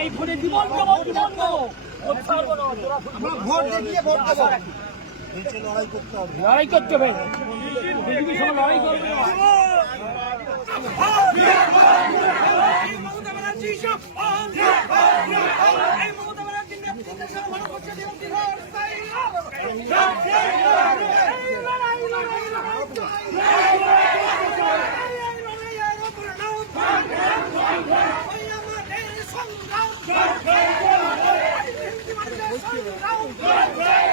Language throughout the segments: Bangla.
এই ভোটে জীবন দেবো জীবন দেবো। আমরা ভোট দেখিয়ে ভোট দেবো। লড়াই করতে হবে। বিজেপির সঙ্গে লড়াই করবে। মমতা ব্যানার্জি Brasil!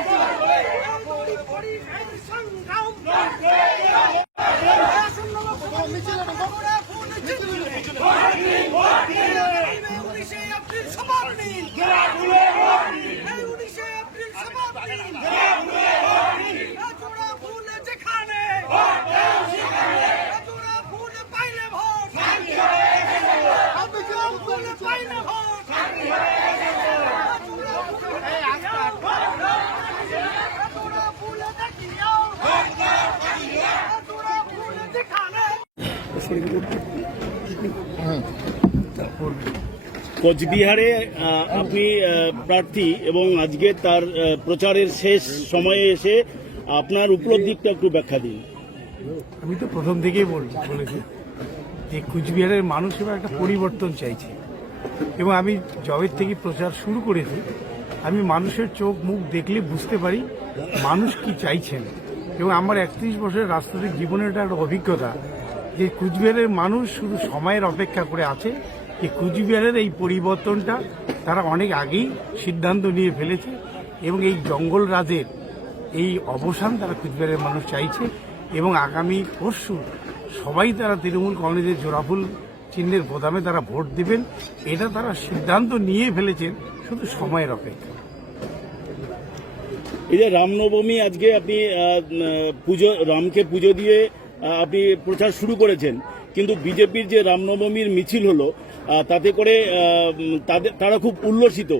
কোচবিহারে আপনি প্রার্থী এবং আজকে তার প্রচারের শেষ সময়ে এসে আপনার উপলব্ধিটা একটু ব্যাখ্যা দিন। আমি তো প্রথম থেকেই বল, বলেছি যে কুচবিহারের মানুষ এবার একটা পরিবর্তন চাইছে। এবং আমি জবের থেকে প্রচার শুরু করেছি, আমি মানুষের চোখ মুখ দেখলে বুঝতে পারি মানুষ কি চাইছেন। এবং আমার একত্রিশ বছরের রাজনৈতিক জীবনের একটা অভিজ্ঞতা যে কুচবিহারের মানুষ শুধু সময়ের অপেক্ষা করে আছে, যে কুচবিহারের এই পরিবর্তনটা তারা অনেক আগেই সিদ্ধান্ত নিয়ে ফেলেছে এবং এই জঙ্গল রাজের এই অবসান তারা কুচবিহারের মানুষ চাইছে এবং আগামী পরশু সবাই তারা তৃণমূল কংগ্রেসের জোড়াফুল চিহ্নের বোদামে তারা ভোট দেবেন, এটা তারা সিদ্ধান্ত নিয়ে ফেলেছেন শুধু সময়ের অপেক্ষা। এই যে রামনবমী, আজকে আপনি পুজো, রামকে পুজো দিয়ে আপনি প্রচার শুরু করেছেন। কিন্তু বিজেপির যে রামনবমীর মিছিল হলো তাতে করে তাদের, তারা খুব উল্লসিত।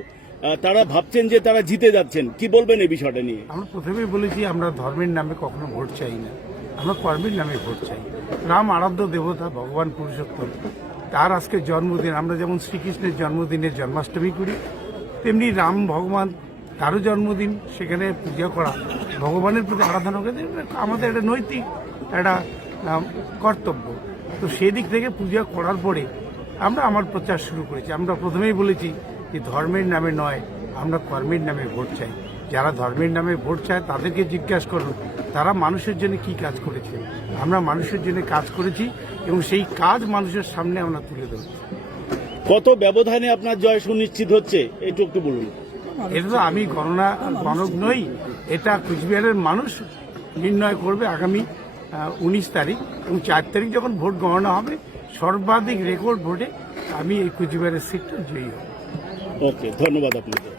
তারা ভাবছেন যে তারা জিতে যাচ্ছেন। কি বলবেন এই বিষয়টা নিয়ে? আমরা প্রথমেই বলেছি, আমরা ধর্মের নামে কখনো ভোট চাই না। আমরা কর্মের নামে ভোট চাই। রাম আরাধ্য দেবতা ভগবান পুরুষোত্তম, তার আজকে জন্মদিন। আমরা যেমন শ্রীকৃষ্ণের জন্মদিনের জন্মাষ্টমী করি, তেমনি রাম ভগবান, তারও জন্মদিন। সেখানে পূজা করা ভগবানের প্রতি আরাধনা করে আমাদের একটা নৈতিক একটা কর্তব্য। তো সেই দিক থেকে পূজা করার পরে আমরা আমার প্রচার শুরু করেছি। আমরা প্রথমেই বলেছি যে ধর্মের নামে নয়, আমরা কর্মের নামে ভোট চাই। যারা ধর্মের নামে ভোট চায় তাদেরকে জিজ্ঞাসা করুন, তারা মানুষের জন্য কি কাজ করেছে? আমরা মানুষের জন্য কাজ করেছি এবং সেই কাজ মানুষের সামনে আমরা তুলে ধরছি। কত ব্যবধানে আপনার জয় সুনিশ্চিত হচ্ছে? একটু একটু বলুন। এটা তো আমি গণনা গণক নই এটা কুচবিহারের মানুষ নির্ণয় করবে আগামী উনিশ তারিখ এবং চার তারিখ যখন ভোট গণনা হবে সর্বাধিক রেকর্ড ভোটে আমি এই কুচবিহারের সিটটা জয়ী হব। ওকে ধন্যবাদ আপনাকে।